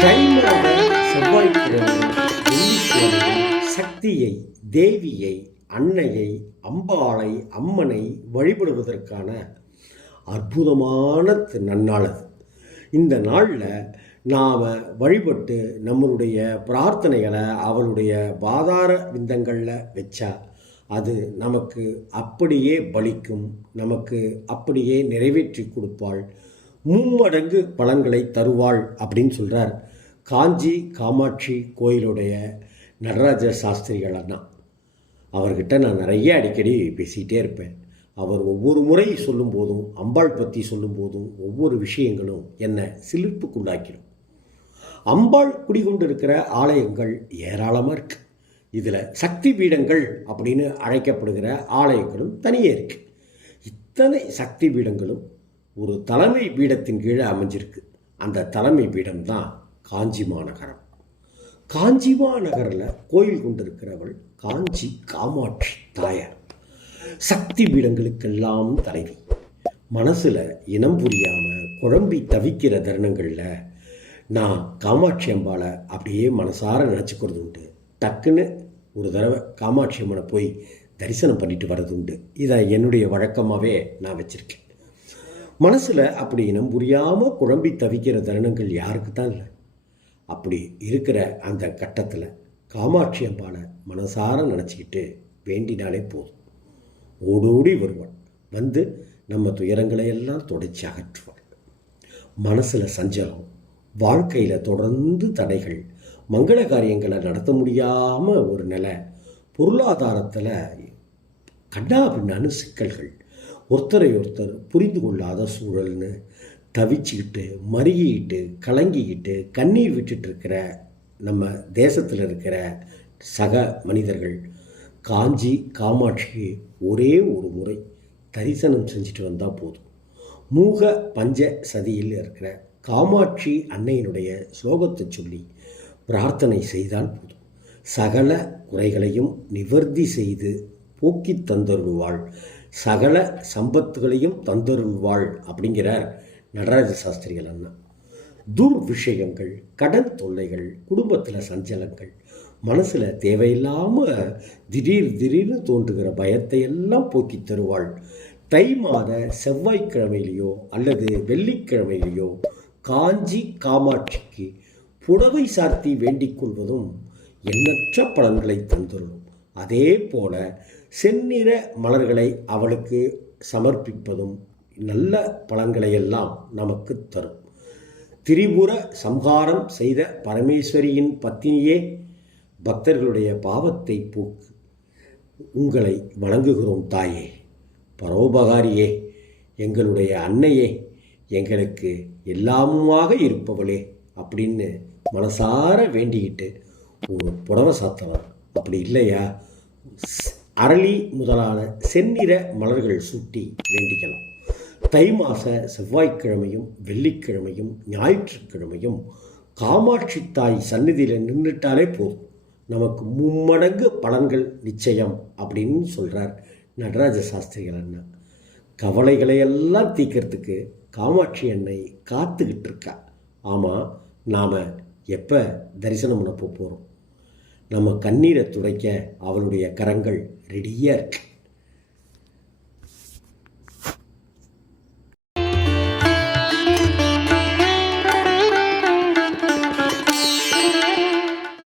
தைமாத செவ்வாய்க்கிழமை சக்தியை தேவியை அன்னையை அம்பாளை அம்மனை வழிபடுவதற்கான அற்புதமான நன்னாள் அது இந்த நாளில் நாம் வழிபட்டு நம்மளுடைய பிரார்த்தனைகளை அவளுடைய பாதார விந்தங்களில் வச்சா அது நமக்கு அப்படியே பலிக்கும் நமக்கு அப்படியே நிறைவேற்றி கொடுப்பாள். மும்மடங்கு பலன்களை தருவாள் அப்படின்னு சொல்கிறார் காஞ்சி காமாட்சி கோயிலுடைய நடராஜ சாஸ்திரிகள் அண்ணா. அவர்கிட்ட நான் நிறைய அடிக்கடி பேசிக்கிட்டே இருப்பேன். அவர் ஒவ்வொரு முறை சொல்லும்போதும் அம்பாள் பற்றி சொல்லும்போதும் ஒவ்வொரு விஷயங்களும் என்னை சிலிர்ப்புக்குள்ளாக்கிடும். அம்பாள் குடிகொண்டிருக்கிற ஆலயங்கள் ஏராளமாக இருக்கு. இதில் சக்தி பீடங்கள் அப்படின்னு அழைக்கப்படுகிற ஆலயங்களும் தனியே இருக்கு. இத்தனை சக்தி பீடங்களும் ஒரு தலைமை பீடத்தின் கீழே அமைஞ்சிருக்கு. அந்த தலைமை பீடம் தான் காஞ்சி மாநகரம் காஞ்சி மாநகரில் கோயில் கொண்டிருக்கிறவள் காஞ்சி காமாட்சி தாயார். சக்தி பீடங்களுக்கெல்லாம் தலைவி. மனசில் இனம் புரியாமல் குழம்பி தவிக்கிற தருணங்களில் நான் காமாட்சி அம்பாவை அப்படியே மனசார நினச்சிக்கிறது உண்டு. டக்குன்னு ஒரு தடவை காமாட்சி அம்மனை போய் தரிசனம் பண்ணிட்டு வர்றது உண்டு. இதை என்னுடைய வழக்கமாகவே நான் வச்சுருக்கேன். மனசில் அப்படி இனம் புரியாமல் குழம்பி தவிக்கிற தருணங்கள் யாருக்கு தான் இல்லை. அப்படி இருக்கிற அந்த கட்டத்தில் காமாட்சி அம்பானை மனசார நினச்சிக்கிட்டு வேண்டினாலே போதும். ஓடோடி வருவாள் வந்து நம்ம துயரங்களை எல்லாம் தொடச்சி அகற்றுவாள் மனசில் சஞ்சலம் வாழ்க்கையில் தொடர்ந்து தடைகள் மங்கள காரியங்களை நடத்த முடியாமல் ஒரு நிலை பொருளாதாரத்தில் கண்ணா பின்னான்னு சிக்கல்கள் ஒருத்தரை ஒருத்தர் புரிந்து கொள்ளாத சூழல்னு தவிச்சுக்கிட்டு மருகிக்கிட்டு கலங்கிக்கிட்டு கண்ணீர் விட்டுட்டு இருக்கிற நம்ம தேசத்தில் இருக்கிற சக மனிதர்கள் காஞ்சி காமாட்சிக்கு ஒரே ஒரு முறை தரிசனம் செஞ்சுட்டு வந்தால் போதும். மூக பஞ்ச சதியில் இருக்கிற காமாட்சி அன்னையினுடைய ஸ்லோகத்தை சொல்லி பிரார்த்தனை செய்தால் போதும். சகல குறைகளையும் நிவர்த்தி செய்து போக்கி தந்தருள்வாள் சகல சம்பத்துகளையும் தந்தருள்வாள் அப்படிங்கிறார் நடராஜ சாஸ்திரிகள் அண்ணா. துர் விஷயங்கள் கடன் தொல்லைகள் குடும்பத்தில் சஞ்சலங்கள் மனசில் தேவையில்லாமல் திடீர் திடீர்னு தோன்றுகிற பயத்தை எல்லாம் போக்கி தருவாள். தை மாத செவ்வாய்க்கிழமையிலேயோ அல்லது வெள்ளிக்கிழமையிலேயோ காஞ்சி காமாட்சிக்கு புடவை சார்த்தி வேண்டிக் கொள்வதும் எண்ணற்ற பலன்களை தந்துள்ளோம் அதே போல செந்நிற மலர்களை அவளுக்கு சமர்ப்பிப்பதும் நல்ல பலன்களை எல்லாம் நமக்கு தரும். திரிபுர சம்ஹாரம் செய்த பரமேஸ்வரியின் பத்தினியே பக்தர்களுடைய பாவத்தை போக்கு. உங்களை வணங்குகிறோம் தாயே. பரோபகாரியே எங்களுடைய அன்னையே எங்களுக்கு எல்லாமுமாக இருப்பவளே அப்படின்னு மனசார வேண்டிக்கிட்டு ஒரு புடவை சாத்தலாம். அப்படி இல்லையா? அரளி முதலான செந்நிற மலர்கள் சூட்டி வேண்டிக்கலாம். தை மாத செவ்வாய்க்கிழமையும் வெள்ளிக்கிழமையும் ஞாயிற்றுக்கிழமையும் காமாட்சி தாய் சந்நிதியில் நின்றுட்டாலே போதும். நமக்கு மும்மடங்கு பலன்கள் நிச்சயம் அப்படின்னு சொல்கிறார் நடராஜ சாஸ்திரிகள் அண்ணா. கவலைகளை எல்லாம் தீர்க்கறதுக்கு காமாட்சி அன்னை காத்துக்கிட்டு இருக்கா. ஆமாம் நாம் எப்போ தரிசனம் பண்ண போகிறோம் நம்ம கண்ணீரை துடைக்க அவளுடைய கரங்கள் ரெடியாக இருக்கு.